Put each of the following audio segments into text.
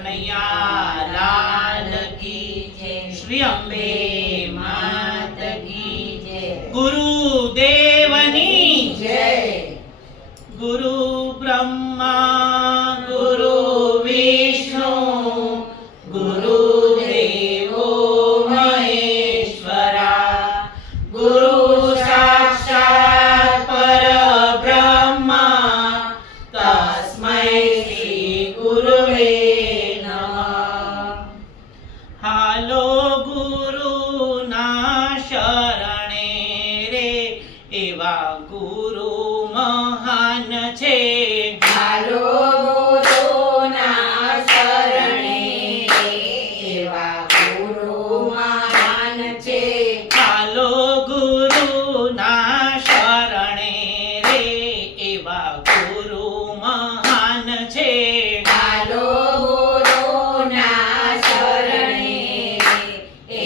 કનૈયા લાલ કી જય, શ્રી અંબે માત કી જય, ગુરુદેવની જય। ગુરુ બ્રહ્મા ગુરુ વિષ્ણુ ગુરુદેવો મહેશ્વરા, ગુરુ સાક્ષાત પરબ્રહ્મા તસ્મૈ શ્રી ગુરવે નમઃ। હાલો ગુરુના શરણે રે, એવા ગુરુ મહાન છે। હાલો ગુરુના શરણે રે, એવા ગુરુ મહાન છે। હાલો ગુરુના શરણે રે, એવા ગુરુ મહાન છે। હાલો ગુરુના શરણે રે,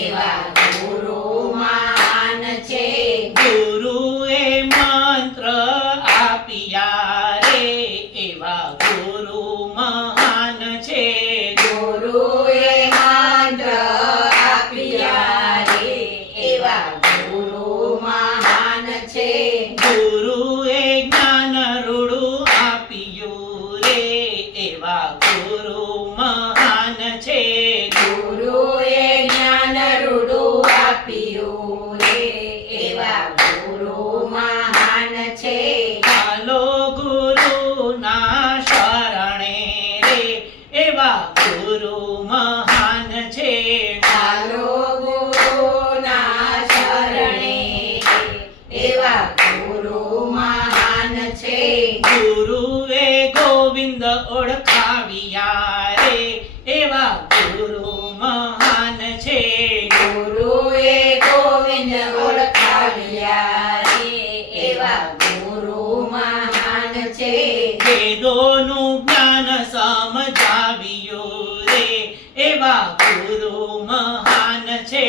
એવા ગુરુ મહાન છે। ગુરુએ મંત્ર આપ્યા રે, એવા ગુરુ મહાન છે। ગુરુએ મંત્ર આપ્યા રે, એવા ગુરુ મહાન છે। ગુરુએ જ્ઞાન રૂડું આપ્યું રે, એવા ગુરુ મહાન છે। ગુરુએ જ્ઞાન રૂડું આપ્યું રે, એવા ગુરુ મહાન છે। હાલો ગુરુના શરણે રે, એવા ગુરુ મહાન છે। હાલો ગુરુના શરણે રે, એવા ગુરુ મહાન છે। ગુરુએ ગોવિંદ ઓળખાવ્યા રે, એવા ગુરુ મહાન છે। ગુરુએ ગોવિંદ ઓળખાવ્યા રે, એવા ગુરુ મહાન છે। વેદોનું જ્ઞાન સમજાવ્યું રે, એવા ગુરુ મહાન છે।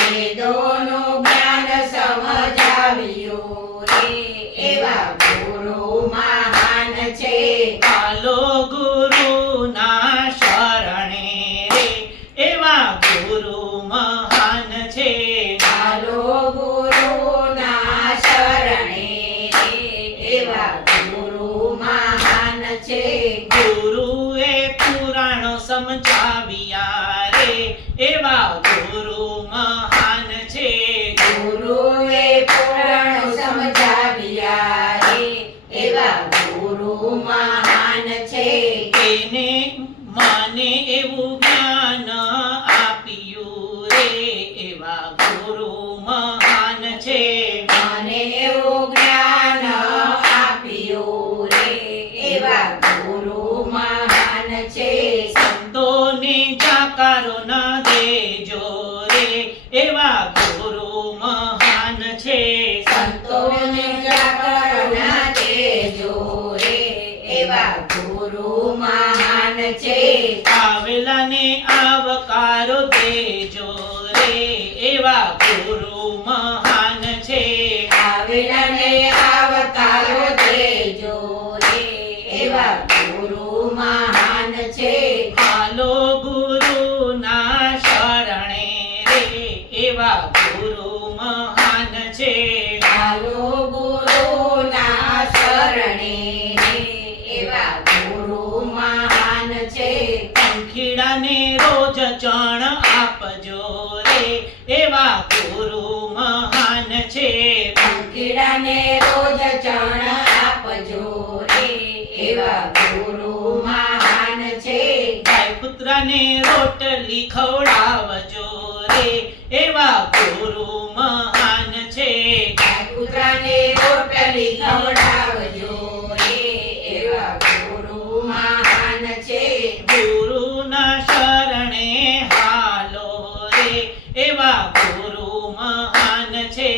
વેદોનું જ્ઞાન સમજાવ્યું રે, એવા ગુરુ મહાન છે। હાલો ગુરુના શરણે રે, એવા ગુરુ મહાન છે। હાલો ગુરુના શરણે રે, એવા ગુરુ મહાન છે। ગુરુએ પુરાણો સમજાવ્યા રે, એવા ગુરુ મહાન છે। ગુરુએ પુરાણ સમજાવ્યા રે, એવા ગુરુ મહાન છે। એને મને એવું જ્ઞાન આપ્યું રે, એવા ગુરુ મહાન છે। મને એવું જ્ઞાન આપ્યું રે, એવા ગુરુ મહાન છે। સંતોને જાકારો ન દેજો રે, એવા ગુરુ મહાન છે। સંતોને જાગરણ દેજો રે, એવા ગુરુ મહાન છે। આવેલાને આવકારો દેજો રે, એવા ગુરુ મહાન છે। આવેલાને આવકારો દેજો રે, એવા ગુરુ મહાન છે। હાલો ગુરુના શરણે રે, એવા ગુરુ મહાન છે। હાલો ગુરુના શરણે રે, એવા ગુરુ મહાન છે। પંખીડાને રોજ ચણ આપજો રે, એવા ગુરુ મહાન છે। પંખીડાને રોજ ચણ આપજો રે, એવા ગુરુ મહાન છે। ગાય કૂતરાને રોટલી ખવડાવજો રે, એવા ગુરુ મહાન છે। કૂતરાને રોટલી ખવડાવજો રે, એવા ગુરુ મહાન છે। ગુરુના શરણે હાલો રે, એવા ગુરુ મહાન છે।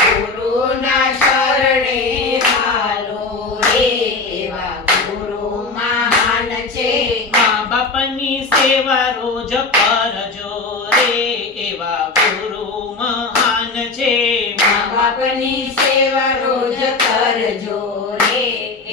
ગુરુના શરણે હાલો રે, એવા ગુરુ મહાન છે। મા બાપની સેવા રોજ કરજો રે, એવા ગુરુ મહાન છે। મા બાપની સેવા રોજ કરજો રે,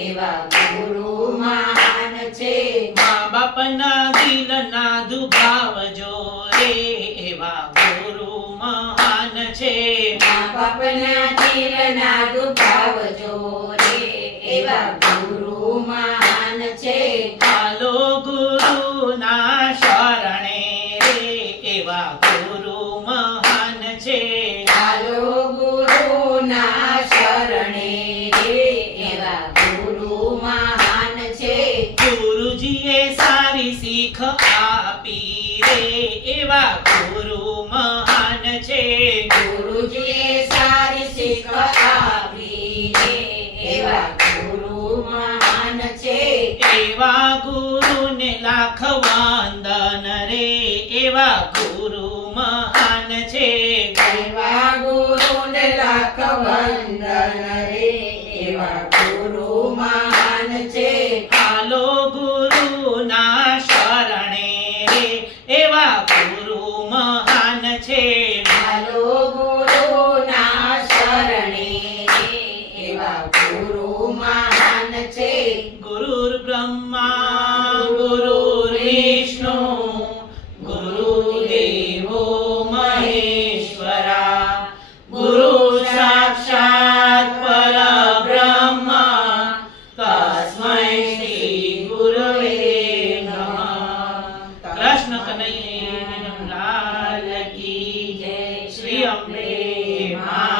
એવા ગુરુ મહાન છે। મા બાપના દિલના દુભાવજો રે એવા ગુરુ મહાન છે મા બાપના દિલના દુભાવજો રે એવા ગુરુ મહાન છે ચાલો ગુરુના શરણે રે એવા ગુરુ મહાન છે ચાલો ગુરુના શરણે રે એવા ગુરુ મહાન છે ગુરુજીએ સારી શીખ આપી રે એવા ગુરુ મહાન છે ગુરુજીએ સારી શીખ આપી રે એવા ગુરુ મહાન છે એવા ગુરુને લાખ વંદન રે એવા ગુરુ મહાન છે એવા ગુરુને લાખ વંદન રે એવા ગુરુ મહાન છે હાલો ગુરુના શરણે રે એવા ગુરુ મહાન છે હાલો ગુરુના શરણે રે એવા ગુરુ મહાન છે ગુરુર બ્રહ્મા ગુરુર વિષ્ણુ ગુરુદેવો મહેશ્વરા ગુરુ સાક્ષાત પરબ્રહ્મ તસ્મૈ શ્રી ગુરવે નમઃ કૃષ્ણ કનૈયા લાલ કી જય શ્રી અંબે મા